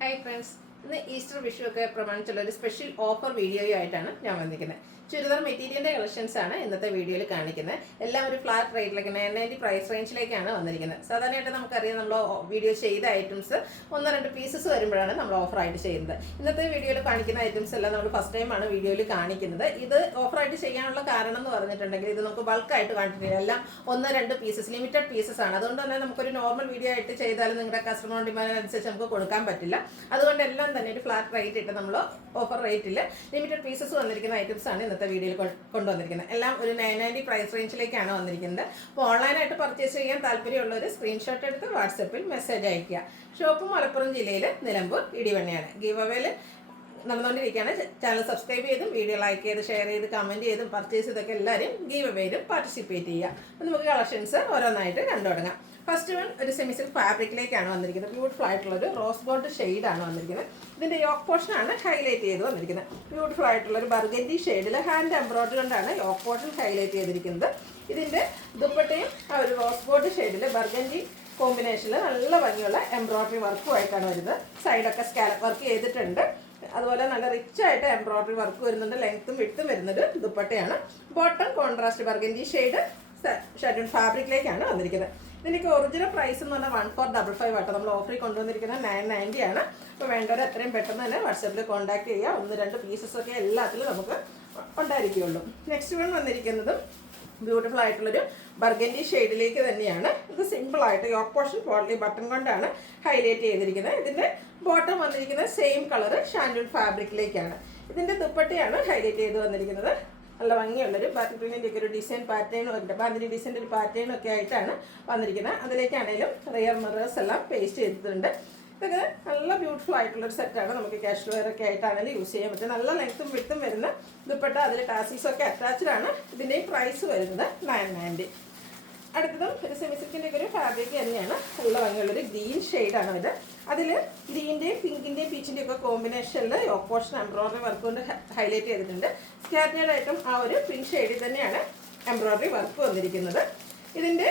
Hi friends, ഇന്ന് Easter Vishu ഒക്കെ പ്രമാണിച്ചുള്ള ഒരു സ്പെഷ്യൽ ഓഫർ വീഡിയോയുമായിട്ടാണ് ഞാൻ വന്നിരിക്കുന്നത്. ചുരിദാർ മെറ്റീരിയലിൻ്റെ കളക്ഷൻസ് ആണ് ഇന്നത്തെ വീഡിയോയിൽ കാണിക്കുന്നത്. എല്ലാം ഒരു ഫ്ലാറ്റ് റേറ്റിലേക്ക് 990 പ്രൈസ് റേഞ്ചിലേക്കാണ് വന്നിരിക്കുന്നത്. സാധാരണയായിട്ട് നമുക്കറിയാം, നമ്മൾ വീഡിയോ ചെയ്ത ഐറ്റംസ് 1-2 പീസസ് വരുമ്പോഴാണ് നമ്മൾ ഓഫറായിട്ട് ചെയ്യുന്നത്. ഇന്നത്തെ വീഡിയോയിൽ കാണിക്കുന്ന ഐറ്റംസ് എല്ലാം നമ്മൾ ഫസ്റ്റ് ടൈമാണ് വീഡിയോയിൽ കാണിക്കുന്നത്. ഇത് ഓഫറായിട്ട് ചെയ്യാനുള്ള കാരണം എന്ന് പറഞ്ഞിട്ടുണ്ടെങ്കിൽ ഇത് നമുക്ക് ബൾക്കായിട്ട് കാണിച്ചിട്ടില്ല. എല്ലാം 1-2 പീസസ്, ലിമിറ്റഡ് പീസസ് ആണ്. അതുകൊണ്ട് തന്നെ നമുക്കൊരു നോർമൽ വീഡിയോ ആയിട്ട് ചെയ്താലും നിങ്ങളുടെ കസ്റ്റമർ ഡിമാൻഡ് അനുസരിച്ച് നമുക്ക് കൊടുക്കാൻ പറ്റില്ല. അതുകൊണ്ട് എല്ലാം തന്നെ ഒരു ഫ്ലാറ്റ് റേറ്റ് ഇട്ട് നമ്മൾ ഓഫർ റേറ്റിൽ ലിമിറ്റഡ് പീസസ് വന്നിരിക്കുന്ന ഐറ്റംസ് ആണ് ഇന്നത്തെ വീഡിയോയിൽ കൊണ്ടുവന്നിരിക്കുന്നത്. എല്ലാം ഒരു 990 പ്രൈസ് റേഞ്ചിലേക്കാണ് വന്നിരിക്കുന്നത്. അപ്പോൾ ഓൺലൈനായിട്ട് പർച്ചേസ് ചെയ്യാൻ താല്പര്യമുള്ളവർ സ്ക്രീൻഷോട്ട് എടുത്ത് വാട്സപ്പിൽ മെസ്സേജ് അയയ്ക്കുക. ഷോപ്പ് മലപ്പുറം ജില്ലയിൽ നിലമ്പൂർ ഇടിവണ്ണയാണ്. ഗീവ് അവേയിൽ നടന്നുകൊണ്ടിരിക്കുകയാണ്. ചാനൽ സബ്സ്ക്രൈബ് ചെയ്തും വീഡിയോ ലൈക്ക് ചെയ്ത് ഷെയർ ചെയ്ത് കമൻറ്റ് ചെയ്തും പർച്ചേസ് ചെയ്തൊക്കെ എല്ലാവരും ഗീവ് അവേയിലും പാർട്ടിസിപ്പേറ്റ് ചെയ്യുക. അപ്പോൾ നമുക്ക് കളക്ഷൻസ് ഓരോന്നായിട്ട് കണ്ടു തുടങ്ങാം. ഫസ്റ്റ് വൺ ഒരു സെമി സിൽക്ക് ഫാബ്രിക്കിലേക്കാണ് വന്നിരിക്കുന്നത്. ബ്യൂട്ടിഫുൾ ആയിട്ടുള്ളൊരു റോസ് ഗോൾഡ് ഷെയ്ഡാണ് വന്നിരിക്കുന്നത്. ഇതിൻ്റെ യോക്ക് പോർഷനാണ് ഹൈലൈറ്റ് ചെയ്ത് വന്നിരിക്കുന്നത്. ബ്യൂട്ടിഫുൾ ആയിട്ടുള്ളൊരു ബർഗൻഡി ഷെയ്ഡിൽ ഹാൻഡ് എംബ്രോയിഡറി കൊണ്ടാണ് യോക്ക് പോർഷൻ ഹൈലൈറ്റ് ചെയ്തിരിക്കുന്നത്. ഇതിൻ്റെ ദുപ്പട്ടയും ആ ഒരു റോസ് ഗോൾഡ് ഷെയ്ഡിൽ ബർഗൻഡി കോമ്പിനേഷനിൽ നല്ല ഭംഗിയുള്ള എംബ്രോയിഡറി വർക്കുമായിട്ടാണ് വരുന്നത്. സൈഡൊക്കെ സ്കാലപ്പ് വർക്ക് ചെയ്തിട്ടുണ്ട്. അതുപോലെ നല്ല റിച്ച് ആയിട്ട് എംബ്രോയിഡറി വർക്ക് വരുന്നുണ്ട്. ലെങ്ത്തും വിട്ടും വരുന്നൊരു ദുപ്പട്ടയാണ്. ബോട്ടം കോൺട്രാസ്റ്റ് ബർഗൻഡി ഷെയ്ഡ് ഷാറ്റൺ ഫാബ്രിക്കിലേക്കാണ് വന്നിരിക്കുന്നത്. ഇതിൻ്റെയൊക്കെ ഒറിജിനൽ പ്രൈസ് എന്ന് പറഞ്ഞാൽ 1455 ആട്ടോ. നമ്മൾ ഓഫറിൽ കൊണ്ടുവന്നിരിക്കുന്നത് 990 ആണ്. അപ്പോൾ വേണ്ടവർ എത്രയും പെട്ടെന്ന് തന്നെ വാട്സാപ്പിൽ കോൺടാക്ട് ചെയ്യുക. 1-2 പീസസൊക്കെ എല്ലാത്തിലും നമുക്ക് ഉണ്ടായിരിക്കുകയുള്ളൂ. നെക്സ്റ്റ് വൺ വന്നിരിക്കുന്നതും ബ്യൂട്ടിഫുൾ ആയിട്ടുള്ളൊരു ബർഗൻഡി ഷെയ്ഡിലേക്ക് തന്നെയാണ്. ഇത് സിമ്പിളായിട്ട് യോക്ക് പോർഷൻ പോളി ബട്ടൺ കൊണ്ടാണ് ഹൈലൈറ്റ് ചെയ്തിരിക്കുന്നത്. ഇതിൻ്റെ ബോട്ടം വന്നിരിക്കുന്നത് സെയിം കളറ് ഷാൻഡൂൺ ഫാബ്രിക്കിലേക്കാണ്. ഇതിൻ്റെ ദുപ്പട്ടയാണ് ഹൈലൈറ്റ് ചെയ്ത് വന്നിരിക്കുന്നത്. നല്ല ഭംഗിയുള്ളൊരു ബാറ്റിക് പ്രിന്റിൻ്റെ ഒക്കെ ഒരു ഡിസൈൻ പാറ്റേണും ഉണ്ട്. ബാന്തിനി ഡിസൈൻ്റെ ഒരു പാറ്റേണും ഒക്കെ ആയിട്ടാണ് വന്നിരിക്കുന്നത്. അതിലേക്കാണെങ്കിലും റിയർ മിറേഴ്സ് എല്ലാം പേസ്റ്റ് ചെയ്തിട്ടുണ്ട്. ഇതൊക്കെ നല്ല ബ്യൂട്ടിഫുൾ ആയിട്ടുള്ളൊരു സെറ്റാണ്. നമുക്ക് ക്യാഷ് വെയർ ഒക്കെ ആയിട്ടാണെങ്കിലും യൂസ് ചെയ്യാൻ പറ്റും. നല്ല ലെങ്ത്തും വിട്ടും വരുന്ന ദുപ്പട്ട, അതിൽ ടാസിൽസ് ഒക്കെ അറ്റാച്ച്ഡ് ആണ്. ഇതിൻ്റെ പ്രൈസ് വരുന്നത് 990. അടുത്തതും ഒരു സെമി സിൽക്കിൻ്റെ ഒക്കെ ഒരു ഫാബ്രിക് തന്നെയാണ്. നല്ല ഭംഗിയുള്ളൊരു ഗ്രീൻ ഷെയ്ഡാണ് ഇത്. അതിൽ ഗ്രീൻ്റെയും പിങ്കിൻ്റെയും പീച്ചിൻ്റെയും ഒക്കെ കോമ്പിനേഷനിൽ യോക്ക് പോർഷൻ എംബ്രോയിഡറി വർക്ക് കൊണ്ട് ഹൈലൈറ്റ് ചെയ്തിട്ടുണ്ട്. സ്കാറ്റേർഡായിട്ടും ആ ഒരു പിങ്ക് ഷെയ്ഡിൽ തന്നെയാണ് എംബ്രോയിഡറി വർക്ക് വന്നിരിക്കുന്നത്. ഇതിൻ്റെ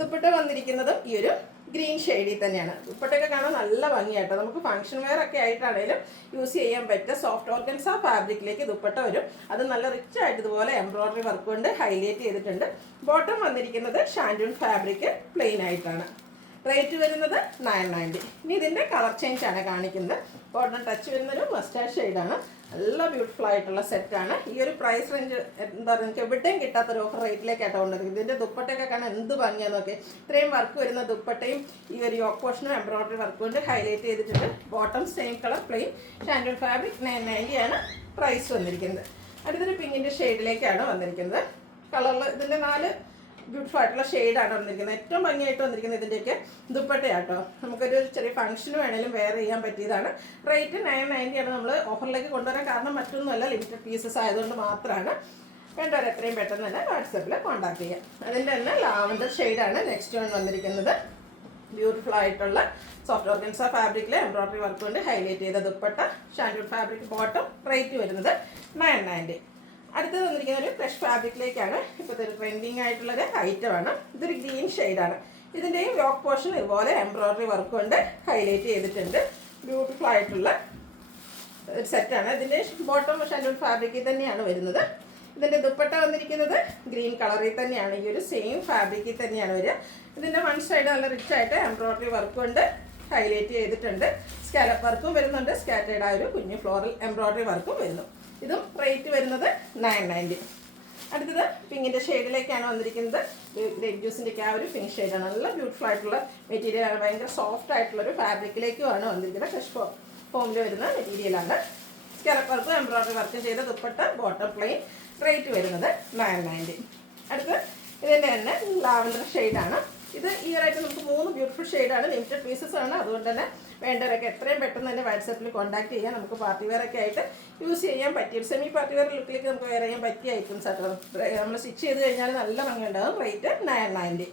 ദുപ്പട്ട വന്നിരിക്കുന്നതും ഈ ഒരു ഗ്രീൻ ഷെയ്ഡിൽ തന്നെയാണ്. ദുപ്പട്ടയൊക്കെ കാണാൻ നല്ല ഭംഗിയായിട്ടോ. നമുക്ക് ഫംഗ്ഷൻ വെയർ ഒക്കെ ആയിട്ടാണെങ്കിലും യൂസ് ചെയ്യാൻ പറ്റുക സോഫ്റ്റ് ഓർഗൻസ ഫാബ്രിക്കിലേക്ക് ദുപ്പട്ട വരും. അത് നല്ല റിച്ച് ആയിട്ട് ഇതുപോലെ എംബ്രോയിഡറി വർക്ക് കൊണ്ട് ഹൈലൈറ്റ് ചെയ്തിട്ടുണ്ട്. ബോട്ടം വന്നിരിക്കുന്നത് ഷാൻഡൂൺ ഫാബ്രിക് പ്ലെയിൻ ആയിട്ടാണ്. റേറ്റ് വരുന്നത് 990. ഇനി ഇതിൻ്റെ കളർ ചേഞ്ച് ആണ് കാണിക്കുന്നത്. ബോട്ടം ടച്ച് വരുന്നൊരു മസ്റ്റാർഡ് ഷെയ്ഡാണ്. നല്ല ബ്യൂട്ടിഫുൾ ആയിട്ടുള്ള സെറ്റാണ്. ഈ ഒരു പ്രൈസ് റേഞ്ച് എന്താ പറയുക, നമുക്ക് എവിടെയും കിട്ടാത്തൊരു ഓഫർ റേറ്റിലേക്കാട്ടോ കൊണ്ടുവരുന്നത്. ഇതിൻ്റെ ദുപ്പട്ടയൊക്കെ കാണാൻ എന്ത് ഭംഗിയാന്ന് നോക്കി. ഇത്രയും വർക്ക് വരുന്ന ദുപ്പട്ടയും ഈ ഒരു യോക്ക് പോർഷനും എംബ്രോയിഡറി വർക്ക് കൊണ്ട് ഹൈലൈറ്റ് ചെയ്തിട്ടുണ്ട്. Bottom same colour plain shantoon fabric 990 ആണ് പ്രൈസ് വന്നിരിക്കുന്നത്. അടുത്തൊരു പിങ്കിൻ്റെ ഷെയ്ഡിലേക്കാണ് വന്നിരിക്കുന്നത്. കളറിൽ ഇതിൻ്റെ 4 ബ്യൂട്ടിഫുൾ ആയിട്ടുള്ള ഷെയ്ഡാണ് വന്നിരിക്കുന്നത്. ഏറ്റവും ഭംഗിയായിട്ട് വന്നിരിക്കുന്നത് ഇതിൻ്റെയൊക്കെ ദുപ്പട്ടയാട്ടോ. നമുക്കൊരു ചെറിയ ഫംഗ്ഷന് വേണമെങ്കിലും വെയർ ചെയ്യാൻ പറ്റിയതാണ്. റേറ്റ് 990 ആണ്. നമ്മൾ ഓഫറിലേക്ക് കൊണ്ടുവരാൻ കാരണം മറ്റൊന്നുമല്ല, ലിമിറ്റഡ് പീസസ് ആയതുകൊണ്ട് മാത്രമാണ്. വേണ്ടവർ എത്രയും പെട്ടെന്ന് തന്നെ വാട്സപ്പിൽ കോൺടാക്ട് ചെയ്യാം. അതിൻ്റെ തന്നെ ലാവൻഡർ ഷെയ്ഡാണ് നെക്സ്റ്റ് വൺ വന്നിരിക്കുന്നത്. ബ്യൂട്ടിഫുൾ ആയിട്ടുള്ള സോഫ്റ്റ് ഓർഗൻസ ഫാബ്രിക്കിൽ എംബ്രോയിഡറി വർക്ക് കൊണ്ട് ഹൈലൈറ്റ് ചെയ്ത dupatta shantoon fabric bottom. Rate വരുന്നത് 990. അടുത്തത് വന്നിരിക്കുന്ന ഒരു ഫ്രഷ് ഫാബ്രിക്കിലേക്കാണ്. ഇപ്പോഴത്തെ ഒരു ട്രെൻഡിങ് ആയിട്ടുള്ളൊരു ഐറ്റമാണ്. ഇതൊരു ഗ്രീൻ ഷെയ്ഡാണ്. ഇതിൻ്റെയും യോക്ക് പോർഷൻ ഇതുപോലെ എംബ്രോയിഡറി വർക്ക് കൊണ്ട് ഹൈലൈറ്റ് ചെയ്തിട്ടുണ്ട്. ബ്യൂട്ടിഫുൾ ആയിട്ടുള്ള ഒരു സെറ്റാണ്. ഇതിൻ്റെ ബോട്ടം ഷാൻഡൂൺ ഫാബ്രിക്കിൽ തന്നെയാണ് വരുന്നത്. ഇതിൻ്റെ ദുപ്പട്ട വന്നിരിക്കുന്നത് ഗ്രീൻ കളറിൽ തന്നെയാണ്. ഈ ഒരു സെയിം ഫാബ്രിക്കിൽ തന്നെയാണ് വരിക. ഇതിൻ്റെ വൺ സൈഡ് നല്ല റിച്ച് ആയിട്ട് എംബ്രോയിഡറി വർക്ക് കൊണ്ട് ഹൈലൈറ്റ് ചെയ്തിട്ടുണ്ട്. സ്കാലപ്പ് വർക്കും വരുന്നുണ്ട്. സ്കാറ്റേർഡ് ആ ഒരു കുഞ്ഞു ഫ്ലോറൽ എംബ്രോയിഡറി വർക്കും വരുന്നു. ഇതും റേറ്റ് വരുന്നത് 990. അടുത്തത് പിങ്കിൻ്റെ ഷെയ്ഡിലേക്കാണ് വന്നിരിക്കുന്നത്. ഗ്രേപ്പ് ജ്യൂസിൻ്റെയൊക്കെ ആ ഒരു പിങ്ക് ഷെയ്ഡാണ്. നല്ല ബ്യൂട്ടിഫുൾ ആയിട്ടുള്ള മെറ്റീരിയലാണ്. ഭയങ്കര സോഫ്റ്റ് ആയിട്ടുള്ളൊരു ഫാബ്രിക്കിലേക്കുമാണ് വന്നിരിക്കുന്നത്. ഫ്രഷ് ഫോമിൽ വരുന്ന മെറ്റീരിയലാണ്. സ്കാലപ്പ് വർക്കും എംബ്രോയിഡറി വർക്കും ചെയ്ത ദുപ്പട്ട ബോട്ടം പ്ലെയിൻ. റേറ്റ് വരുന്നത് 990. അടുത്ത് ഇതിൻ്റെ തന്നെ ലാവൻഡർ ഷെയ്ഡാണ്. ഇത് ഈ ഒരായിട്ട് നമുക്ക് 3 ബ്യൂട്ടിഫുൾ ഷെയ്ഡാണ്. ലിമിറ്റഡ് പീസസ് ആണ്. അതുകൊണ്ട് തന്നെ വേണ്ടവരൊക്കെ എത്രയും പെട്ടെന്ന് തന്നെ വാട്സാപ്പിൽ കോൺടാക്ട് ചെയ്യാം. നമുക്ക് പാർട്ടി വെയർ ഒക്കെ ആയിട്ട് യൂസ് ചെയ്യാൻ പറ്റിയ സെമി പാർട്ടി വെയർ ലുക്കിലേക്ക് നമുക്ക് വെയർ ചെയ്യാൻ പറ്റിയ ഐറ്റംസ് ആട്ടോ. നമ്മൾ സ്റ്റിച്ച് ചെയ്ത് കഴിഞ്ഞാൽ നല്ല ഭംഗിയുണ്ടാകും. റേറ്റ് 990.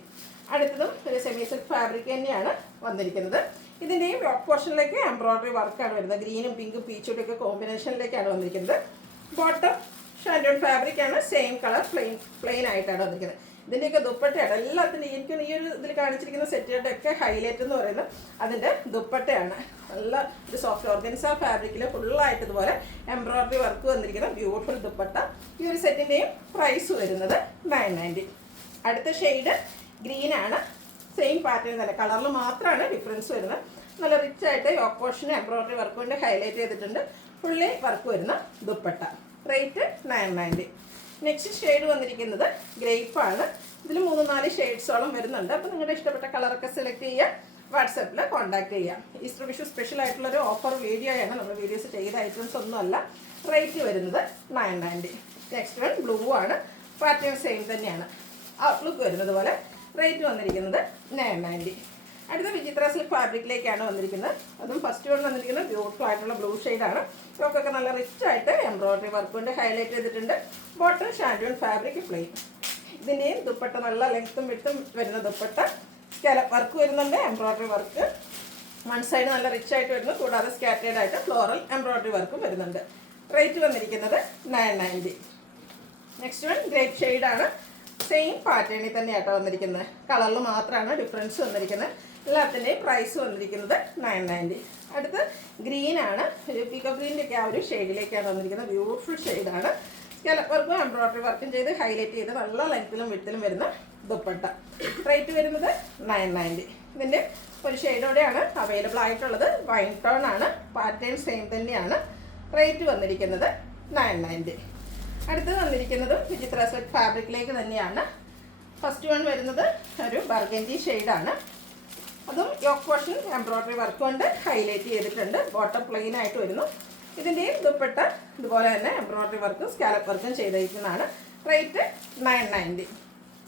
അടുത്തതും ഒരു സെമി സിൽക്ക് ഫാബ്രിക് തന്നെയാണ് വന്നിരിക്കുന്നത്. ഇതിൻ്റെയും യോക്ക് പോർഷനിലേക്ക് എംബ്രോയിഡറി വർക്കാണ് വരുന്നത്. ഗ്രീനും പിങ്കും പീച്ചും ഒക്കെ കോമ്പിനേഷനിലേക്കാണ് വന്നിരിക്കുന്നത്. ബോട്ടം ഷാൻഡൂൺ ഫാബ്രിക് ആണ്. സെയിം കളർ പ്ലെയിൻ ആയിട്ടാണ് വന്നിരിക്കുന്നത്. ഇതിൻ്റെയൊക്കെ ദുപ്പട്ടയാണ് എല്ലാത്തിനും. എനിക്കും ഈ ഒരു ഇതിൽ കാണിച്ചിരിക്കുന്ന സെറ്റുകളുടെ ഒക്കെ ഹൈലൈറ്റ് എന്ന് പറയുന്നത് അതിൻ്റെ ദുപ്പട്ടയാണ്. നല്ല ഒരു സോഫ്റ്റ് ഓർഗൻസ ഫാബ്രിക്കിൽ ഫുള്ളായിട്ട് ഇതുപോലെ എംബ്രോയിഡറി വർക്ക് വന്നിരിക്കുന്ന ബ്യൂട്ടിഫുൾ ദുപ്പട്ട. ഈ ഒരു സെറ്റിൻ്റെയും പ്രൈസ് വരുന്നത് 990. അടുത്ത ഷെയ്ഡ് ഗ്രീനാണ്. സെയിം പാറ്റേൺ തന്നെ, കളറിൽ മാത്രമാണ് ഡിഫറൻസ് വരുന്നത്. നല്ല റിച്ച് ആയിട്ട് യോക്ക് പോർഷന് എംബ്രോയിഡറി വർക്ക് കൊണ്ട് ഹൈലൈറ്റ് ചെയ്തിട്ടുണ്ട്. ഫുള്ളി വർക്ക് വരുന്ന ദുപ്പട്ട. റേറ്റ് 990. നെക്സ്റ്റ് ഷെയ്ഡ് വന്നിരിക്കുന്നത് ഗ്രേപ്പാണ്. ഇതിൽ 3-4 ഷെയ്ഡ്സോളം വരുന്നുണ്ട്. അപ്പോൾ നിങ്ങളുടെ ഇഷ്ടപ്പെട്ട കളറൊക്കെ സെലക്ട് ചെയ്യുക, വാട്സാപ്പിൽ കോൺടാക്ട് ചെയ്യാം. ഈസ്റ്റർ വിഷു സ്പെഷ്യൽ ആയിട്ടുള്ളൊരു ഓഫർ വീഡിയോ ആണ്. നമ്മൾ വീഡിയോസ് ചെയ്ത ഐറ്റംസ് ഒന്നുമല്ല. റേറ്റ് വരുന്നത് 990. നെക്സ്റ്റ് വൺ ബ്ലൂ ആണ്. പാറ്റേൺ സെയിം തന്നെയാണ്. ഔട്ട്ലുക്ക് വരുന്നത് പോലെ. റേറ്റ് വന്നിരിക്കുന്നത് 990. അടുത്ത വിചിത്ര സിൽക്ക് ഫാബ്രിക്കിലേക്കാണ് വന്നിരിക്കുന്നത്. അതും ഫസ്റ്റ് വൺ വന്നിരിക്കുന്നത് ബ്യൂട്ടിഫുൾ ആയിട്ടുള്ള ബ്ലൂ ഷെയ്ഡാണ്. ഇതൊക്കെ നല്ല റിച്ച് ആയിട്ട് എംബ്രോയിഡറി വർക്ക് കൊണ്ട് ഹൈലൈറ്റ് ചെയ്തിട്ടുണ്ട്. Bottom shantoon fabric plain. ഇതിൻ്റെയും ദുപ്പട്ട നല്ല ലെങ്ത്തും വിട്ടും വരുന്ന ദുപ്പട്ട. സ്കാലപ്പ് വർക്ക് വരുന്നുണ്ട്, എംബ്രോയിഡറി വർക്ക്. വൺ സൈഡ് നല്ല റിച്ച് ആയിട്ട് വരുന്നു. കൂടാതെ സ്കാറ്റേഡ് ആയിട്ട് ഫ്ലോറൽ എംബ്രോയിഡറി വർക്കും വരുന്നുണ്ട്. റേറ്റ് വന്നിരിക്കുന്നത് 990. നെക്സ്റ്റ് വൺ ഗ്രേപ്പ് ഷെയ്ഡാണ്. സെയിം പാറ്റേണിൽ തന്നെയാട്ടോ വന്നിരിക്കുന്നത്. കളറിൽ മാത്രമാണ് ഡിഫറൻസ് വന്നിരിക്കുന്നത്. എല്ലാത്തിൻ്റെയും പ്രൈസ് വന്നിരിക്കുന്നത് 990. അടുത്ത് ഗ്രീനാണ്. ഒരു പീക്കോ ഗ്രീൻ്റെ ഒക്കെ ആ ഒരു ഷെയ്ഡിലേക്കാണ് വന്നിരിക്കുന്നത്. ബ്യൂട്ടിഫുൾ ഷെയ്ഡാണ്. സ്കാലപ്പ് വർക്കും എംബ്രോയിഡറി വർക്കും ചെയ്ത് ഹൈലൈറ്റ് ചെയ്ത് നല്ല ലെങ്ത്തിലും വിട്ടിലും വരുന്ന ദുപ്പട്ട. റേറ്റ് വരുന്നത് 990. ഇതിൻ്റെ ഒരു ഷെയ്ഡോടെയാണ് അവൈലബിൾ ആയിട്ടുള്ളത്. വൈൻ ടോൺ ആണ്. പാറ്റേൺ സെയിം തന്നെയാണ്. റേറ്റ് വന്നിരിക്കുന്നത് 990. അടുത്ത് വന്നിരിക്കുന്നതും വിചിത്ര സിൽക്ക് ഫാബ്രിക്കിലേക്ക് തന്നെയാണ്. ഫസ്റ്റ് വൺ വരുന്നത് ഒരു ബർഗൻഡി ഷെയ്ഡാണ്. അതും യോക്ക് പോർഷൻ എംബ്രോയിഡറി വർക്ക് കൊണ്ട് ഹൈലൈറ്റ് ചെയ്തിട്ടുണ്ട്. ബോട്ടം പ്ലെയിൻ ആയിട്ട് വരുന്നു. ഇതിൻ്റെയും ദുപ്പട്ട ഇതുപോലെ തന്നെ എംബ്രോയിഡറി വർക്കും സ്കാലപ്പ് വർക്കും ചെയ്തിരിക്കുന്നതാണ്. റേറ്റ് 990.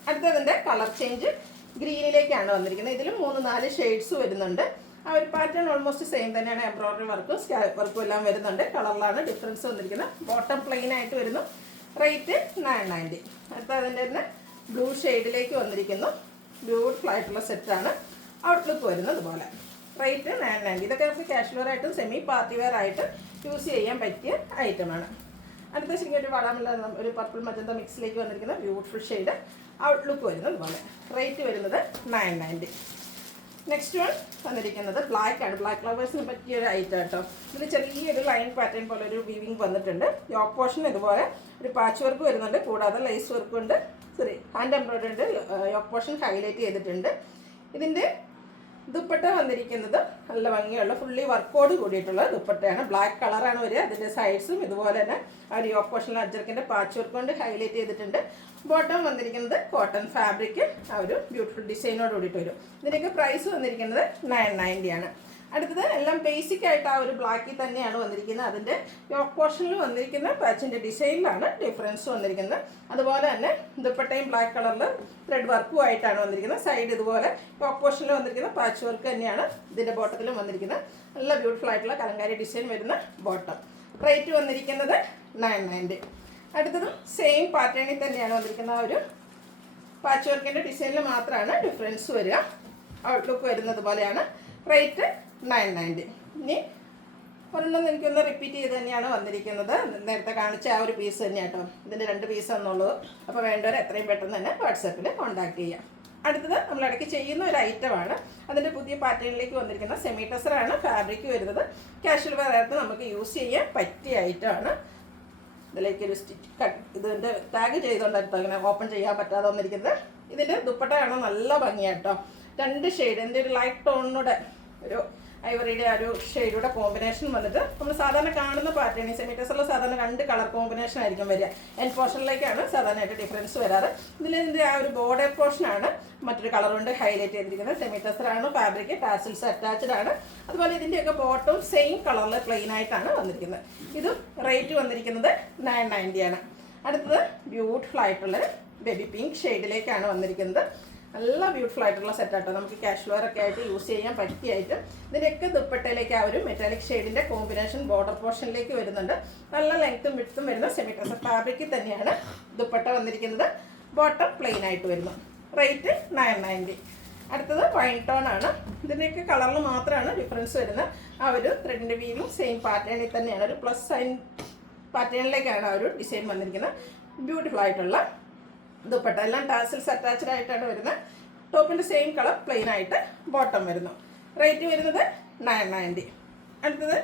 അടുത്തതിൻ്റെ കളർ ചേഞ്ച് ഗ്രീനിലേക്കാണ് വന്നിരിക്കുന്നത്. ഇതിലും 3-4 ഷെയ്ഡ്സ് വരുന്നുണ്ട്. ആ ഒരു പാറ്റേൺ ഓൾമോസ്റ്റ് സെയിം തന്നെയാണ്. എംബ്രോയിഡറി വർക്കും സ്കാലപ്പ് വർക്കും എല്ലാം വരുന്നുണ്ട്. കളറിലാണ് ഡിഫറൻസ് വന്നിരിക്കുന്നത്. ബോട്ടം പ്ലെയിൻ ആയിട്ട് വരുന്നു. റേറ്റ് 990. അടുത്ത അതിൻ്റെ തന്നെ ബ്ലൂ ഷെയ്ഡിലേക്ക് വന്നിരിക്കുന്നു. ബ്യൂട്ടിഫുൾ ആയിട്ടുള്ള സെറ്റാണ്. ഔട്ട്ലുക്ക് വരുന്നത് പോലെ. റേറ്റ് 990. ഇതൊക്കെ നമുക്ക് കാഷ്വൽ ആയിട്ടും സെമി പാർട്ടി വെയർ ആയിട്ട് യൂസ് ചെയ്യാൻ പറ്റിയ ഐറ്റമാണ്. അടുത്ത ശരിക്കും ഒരു വളമുള്ള ഒരു പർപ്പിൾ മജന്ത മിക്സിലേക്ക് വന്നിരിക്കുന്ന ബ്യൂട്ടിഫുൾ ഷെയ്ഡ്. ഔട്ട്ലുക്ക് വരുന്നത് പോലെ. റേറ്റ് വരുന്നത് 990. നെക്സ്റ്റ് വൺ വന്നിരിക്കുന്നത് ബ്ലാക്ക് ആണ്. ബ്ലാക്ക് ഫ്ലവേഴ്സിന് പറ്റിയൊരു ഐറ്റം കേട്ടോ. ഇതിൽ ചെറിയൊരു ലൈൻ പാറ്റേൺ പോലെ ഒരു വീവിങ് വന്നിട്ടുണ്ട്. യോക്ക് പോർഷൻ ഇതുപോലെ ഒരു പാച്ച് വർക്ക് വരുന്നുണ്ട്. കൂടാതെ ലേസ് വർക്കും ഉണ്ട്. ഹാൻഡ് എംബ്രോയിഡറി ഉണ്ട്. യോക്ക് പോർഷൻ ഹൈലൈറ്റ് ചെയ്തിട്ടുണ്ട്. ഇതിൻ്റെ ദുപ്പട്ട വന്നിരിക്കുന്നത് നല്ല ഭംഗിയുള്ള ഫുള്ളി വർക്കോട് കൂടിയിട്ടുള്ള ദുപ്പട്ടയാണ്. ബ്ലാക്ക് കളറാണ് വരിക. അതിൻ്റെ സൈഡ്സും ഇതുപോലെ തന്നെ ആ ഒരു യോക്ക് പോർഷനിൽ അജ്ജർക്കിൻ്റെ പാച്ച് വർക്ക് കൊണ്ട് ഹൈലൈറ്റ് ചെയ്തിട്ടുണ്ട്. ബോട്ടം വന്നിരിക്കുന്നത് കോട്ടൺ ഫാബ്രിക് ആ ഒരു ബ്യൂട്ടിഫുൾ ഡിസൈനോട് കൂടിയിട്ട് വരും. ഇതിൻ്റെയൊക്കെ പ്രൈസ് വന്നിരിക്കുന്നത് 990 ആണ്. അടുത്തത് എല്ലാം ബേസിക് ആയിട്ട് ആ ഒരു ബ്ലാക്കിൽ തന്നെയാണ് വന്നിരിക്കുന്നത്. അതിൻ്റെ യോക്ക് പോർഷനിൽ വന്നിരിക്കുന്ന പാച്ചിൻ്റെ ഡിസൈനിലാണ് ഡിഫറൻസ് വന്നിരിക്കുന്നത്. അതുപോലെ തന്നെ ദുപ്പട്ടയും ബ്ലാക്ക് കളറിൽ ത്രെഡ് വർക്കും ആയിട്ടാണ് വന്നിരിക്കുന്നത്. സൈഡ് ഇതുപോലെ യോക്ക് പോർഷനിൽ വന്നിരിക്കുന്ന പാച്ച് വർക്ക് തന്നെയാണ് ഇതിൻ്റെ ബോട്ടത്തിലും വന്നിരിക്കുന്നത്. നല്ല ബ്യൂട്ടിഫുൾ ആയിട്ടുള്ള കലങ്കാരി ഡിസൈൻ വരുന്ന ബോട്ടം. റേറ്റ് വന്നിരിക്കുന്നത് 990. അടുത്തതും സെയിം പാറ്റേണിൽ തന്നെയാണ് വന്നിരിക്കുന്നത്. ആ ഒരു പാച്ച് വർക്കിൻ്റെ ഡിസൈനിൽ മാത്രമാണ് ഡിഫറൻസ് വരിക. ഔട്ട്ലുക്ക് വരുന്നത് പോലെയാണ്. റേറ്റ് 990. ഇനി ഒരെണ്ണം എനിക്കൊന്ന് റിപ്പീറ്റ് ചെയ്ത് തന്നെയാണ് വന്നിരിക്കുന്നത്. നേരത്തെ കാണിച്ച ആ ഒരു പീസ് തന്നെയാണ് കേട്ടോ. ഇതിൻ്റെ 2 പീസ് എന്നുള്ളത്. അപ്പോൾ വേണ്ടവർ എത്രയും പെട്ടെന്ന് തന്നെ വാട്സാപ്പിൽ കോൺടാക്ട് ചെയ്യാം. അടുത്തത് നമ്മൾ ഇടയ്ക്ക് ചെയ്യുന്ന ഒരു ഐറ്റമാണ്. അതിൻ്റെ പുതിയ പാറ്റേണിലേക്ക് വന്നിരിക്കുന്ന സെമി ടെസറാണ് ഫാബ്രിക് വരുന്നത്. കാഷ്വൽ വെയർ ആയിട്ട് നമുക്ക് യൂസ് ചെയ്യാൻ പറ്റിയ ഐറ്റമാണ്. ഇതിലേക്കൊരു സ്റ്റിച്ച് കട്ട് ഇതിൻ്റെ ടാഗ് ചെയ്തുകൊണ്ടായിരുന്നു ഇങ്ങനെ ഓപ്പൺ ചെയ്യാൻ പറ്റാതെ വന്നിരിക്കുന്നത്. ഇതിൻ്റെ ദുപ്പട്ട കാണാൻ നല്ല ഭംഗിയാട്ടോ. 2 ഷെയ്ഡ് എൻ്റെ ഒരു ലൈറ്റ് ടോണിനൂടെ ഒരു ഐവറിയുടെ ആ ഒരു ഷെയ്ഡൂടെ കോമ്പിനേഷൻ വന്നിട്ട് നമ്മൾ സാധാരണ കാണുന്ന പാറ്റേൺ സെമി ടെസറിൽ സാധാരണ 2 കളർ കോമ്പിനേഷൻ ആയിരിക്കും വരിക. എൻ പോർഷനിലേക്കാണ് സാധാരണയായിട്ട് ഡിഫറൻസ് വരാറ്. ഇതിൻ്റെ ആ ഒരു ബോർഡർ പോർഷനാണ് മറ്റൊരു കളർ കൊണ്ട് ഹൈലൈറ്റ് ചെയ്തിരിക്കുന്നത്. സെമി ടെസറാണ് ഫാബ്രിക്. ടാസിൽസ് അറ്റാച്ച്ഡ് ആണ്. അതുപോലെ ഇതിൻ്റെയൊക്കെ ബോട്ടം സെയിം കളറിൽ പ്ലെയിൻ ആയിട്ടാണ് വന്നിരിക്കുന്നത്. ഇത് റേറ്റ് വന്നിരിക്കുന്നത് 990 ആണ്. അടുത്തത് ബ്യൂട്ടിഫുൾ ആയിട്ടുള്ള ബേബി പിങ്ക് ഷെയ്ഡിലേക്കാണ് വന്നിരിക്കുന്നത്. നല്ല ബ്യൂട്ടിഫുൾ ആയിട്ടുള്ള സെറ്റാട്ടോ. നമുക്ക് കാഷ്വൽ വെയർ ഒക്കെ ആയിട്ട് യൂസ് ചെയ്യാൻ പറ്റിയായിട്ട്. ഇതിൻ്റെയൊക്കെ ദുപ്പട്ടയിലേക്ക് ആ ഒരു മെറ്റാലിക് ഷെയ്ഡിൻ്റെ കോമ്പിനേഷൻ ബോർഡർ പോർഷനിലേക്ക് വരുന്നുണ്ട്. നല്ല ലെങ്ത്തും വിഡ്ത്തും വരുന്ന സെമി ടെസർ ഫാബ്രിക്കിൽ തന്നെയാണ് ദുപ്പട്ട വന്നിരിക്കുന്നത്. ബോട്ടം പ്ലെയിൻ ആയിട്ട് വരുന്നു. റേറ്റ് 990. അടുത്തത് വൈൻ ടോൺ ആണ്. ഇതിൻ്റെയൊക്കെ കളറിൽ മാത്രമാണ് ഡിഫറൻസ് വരുന്നത്. ആ ഒരു ത്രെഡിൻ്റെ വീലും സെയിം പാറ്റേണിൽ തന്നെയാണ്. ഒരു പ്ലസ് സൈൻ പാറ്റേണിലേക്കാണ് ആ ഒരു ഡിസൈൻ വന്നിരിക്കുന്നത്. ബ്യൂട്ടിഫുൾ ആയിട്ടുള്ള ദുപ്പട്ട എല്ലാം ടാസിൽസ് അറ്റാച്ച്ഡ് ആയിട്ടാണ് വരുന്നത്. ടോപ്പിൻ്റെ സെയിം കളർ പ്ലെയിൻ ആയിട്ട് ബോട്ടം വരുന്നു. റേറ്റ് വരുന്നത് 990. അടുത്തത്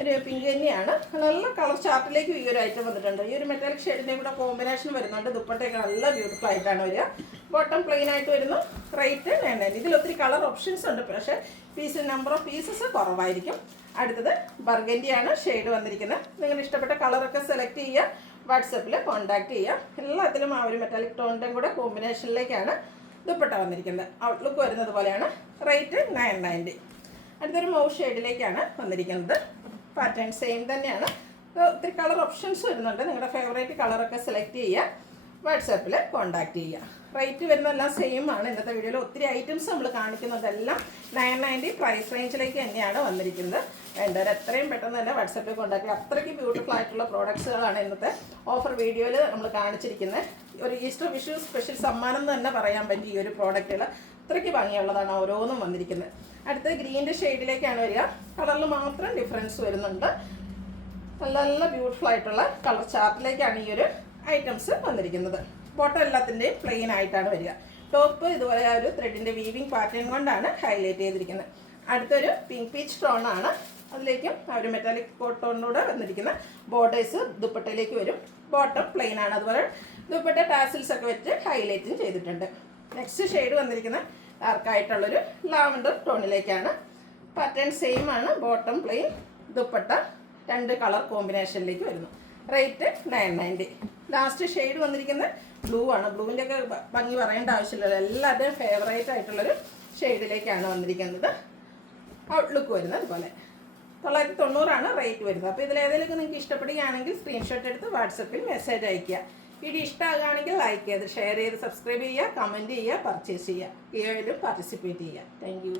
ഒരു പിങ്ക് തന്നെയാണ്. നല്ല കളർ ചാർട്ടിലേക്ക് ഈ ഒരു ഐറ്റം വന്നിട്ടുണ്ട്. ഈ ഒരു മെറ്റാലിക് ഷെയ്ഡിൻ്റെയും കൂടെ കോമ്പിനേഷൻ വരുന്നുണ്ട്. ദുപ്പട്ടയൊക്കെ നല്ല ബ്യൂട്ടിഫുൾ ആയിട്ടാണ് വരിക. ബോട്ടം പ്ലെയിൻ ആയിട്ട് വരുന്നു. റേറ്റ് 990. ഇതിൽ ഒത്തിരി കളർ ഓപ്ഷൻസ് ഉണ്ട്, പക്ഷേ നമ്പർ ഓഫ് പീസസ് കുറവായിരിക്കും. അടുത്തത് ബർഗൻഡിയാണ് ഷെയ്ഡ് വന്നിരിക്കുന്നത്. നിങ്ങൾ ഇഷ്ടപ്പെട്ട കളറൊക്കെ സെലക്ട് ചെയ്യുക, വാട്സപ്പിൽ കോൺടാക്ട് ചെയ്യുക. എല്ലാത്തിലും ആ ഒരു മെറ്റാലിക് ടോണിൻ്റെയും കൂടെ കോമ്പിനേഷനിലേക്കാണ് ദുപ്പട്ട വന്നിരിക്കുന്നത്. ഔട്ട്ലുക്ക് വരുന്നത് പോലെയാണ്. റേറ്റ് 990. അടുത്തൊരു മൗ ഷെയ്ഡിലേക്കാണ് വന്നിരിക്കുന്നത്. പാറ്റേൺ സെയിം തന്നെയാണ്. ഒത്തിരി കളർ ഓപ്ഷൻസ് വരുന്നുണ്ട്. നിങ്ങളുടെ ഫേവറേറ്റ് കളറൊക്കെ സെലക്ട് ചെയ്യുക, വാട്സാപ്പിൽ കോൺടാക്ട് ചെയ്യുക. റേറ്റ് വരുന്നതെല്ലാം സെയിം ആണ്. ഇന്നത്തെ വീഡിയോയിൽ ഒത്തിരി ഐറ്റംസ് നമ്മൾ കാണിക്കുന്നതെല്ലാം 990 പ്രൈസ് റേഞ്ചിലേക്ക് തന്നെയാണ് വന്നിരിക്കുന്നത്. വേണ്ടവർ എത്രയും പെട്ടെന്ന് തന്നെ വാട്സാപ്പിൽ കോൺടാക്ട് ചെയ്യുക. അത്രയ്ക്ക് ബ്യൂട്ടിഫുൾ ആയിട്ടുള്ള പ്രോഡക്ട്സുകളാണ് ഇന്നത്തെ ഓഫർ വീഡിയോയിൽ നമ്മൾ കാണിച്ചിരിക്കുന്നത്. ഒരു ഈസ്റ്റർ വിഷു സ്പെഷ്യൽ സമ്മാനം എന്ന് തന്നെ പറയാൻ പറ്റും. ഈ ഒരു പ്രോഡക്റ്റുകൾ അത്രയ്ക്ക് ഭംഗിയുള്ളതാണ് ഓരോന്നും വന്നിരിക്കുന്നത്. അടുത്തത് ഗ്രീൻ്റെ ഷെയ്ഡിലേക്കാണ് വരിക. കളറിൽ മാത്രം ഡിഫറൻസ് വരുന്നുണ്ട്. നല്ല നല്ല ബ്യൂട്ടിഫുൾ ആയിട്ടുള്ള കളർ ചാർട്ടിലേക്കാണ് ഈ ഒരു ഐറ്റംസ് വന്നിരിക്കുന്നത്. ബോട്ടം എല്ലാത്തിൻ്റെയും പ്ലെയിൻ ആയിട്ടാണ് വരിക. ടോപ്പ് ഇതുപോലെ ആ ഒരു ത്രെഡിൻ്റെ വീവിങ് പാറ്റേൺ കൊണ്ടാണ് ഹൈലൈറ്റ് ചെയ്തിരിക്കുന്നത്. അടുത്തൊരു പിങ്ക് പീച്ച് ടോണാണ്. അതിലേക്കും ആ ഒരു മെറ്റാലിക് ടോണിലൂടെ വന്നിരിക്കുന്ന ബോർഡേഴ്സ് ദുപ്പട്ടയിലേക്ക് വരും. ബോട്ടം പ്ലെയിൻ ആണ്. അതുപോലെ ദുപ്പട്ട ടാസിൽസ് ഒക്കെ വെച്ച് ഹൈലൈറ്റും ചെയ്തിട്ടുണ്ട്. നെക്സ്റ്റ് ഷെയ്ഡ് വന്നിരിക്കുന്ന ഡാർക്കായിട്ടുള്ളൊരു ലാവൻഡർ ടോണിലേക്കാണ്. പാറ്റേൺ സെയിം ആണ്. ബോട്ടം പ്ലെയിൻ, ദുപ്പട്ട രണ്ട് കളർ കോമ്പിനേഷനിലേക്ക് വരുന്നു. റേറ്റ് 990. ലാസ്റ്റ് ഷെയ്ഡ് വന്നിരിക്കുന്നത് ബ്ലൂ ആണ്. ബ്ലൂവിൻ്റെ ഒക്കെ ഭംഗി പറയേണ്ട ആവശ്യമില്ലല്ലോ. എല്ലാവരുടെയും ഫേവറേറ്റ് ആയിട്ടുള്ളൊരു ഷെയ്ഡിലേക്കാണ് വന്നിരിക്കുന്നത്. ഔട്ട്ലുക്ക് വരുന്നത് അതുപോലെ. 990 റേറ്റ് വരുന്നത്. അപ്പോൾ ഇതിലേതെങ്കിലും നിങ്ങൾക്ക് ഇഷ്ടപ്പെടുകയാണെങ്കിൽ സ്ക്രീൻഷോട്ട് എടുത്ത് വാട്സപ്പിൽ മെസ്സേജ് അയയ്ക്കുക. വീഡിയോ ഇഷ്ടമാകുകയാണെങ്കിൽ ലൈക്ക് ചെയ്ത് ഷെയർ ചെയ്ത് സബ്സ്ക്രൈബ് ചെയ്യുക, കമൻറ്റ് ചെയ്യുക, പർച്ചേസ് ചെയ്യുക. ഈ വീഡിയോയിലും പാർട്ടിസിപ്പേറ്റ് ചെയ്യുക. Thank you.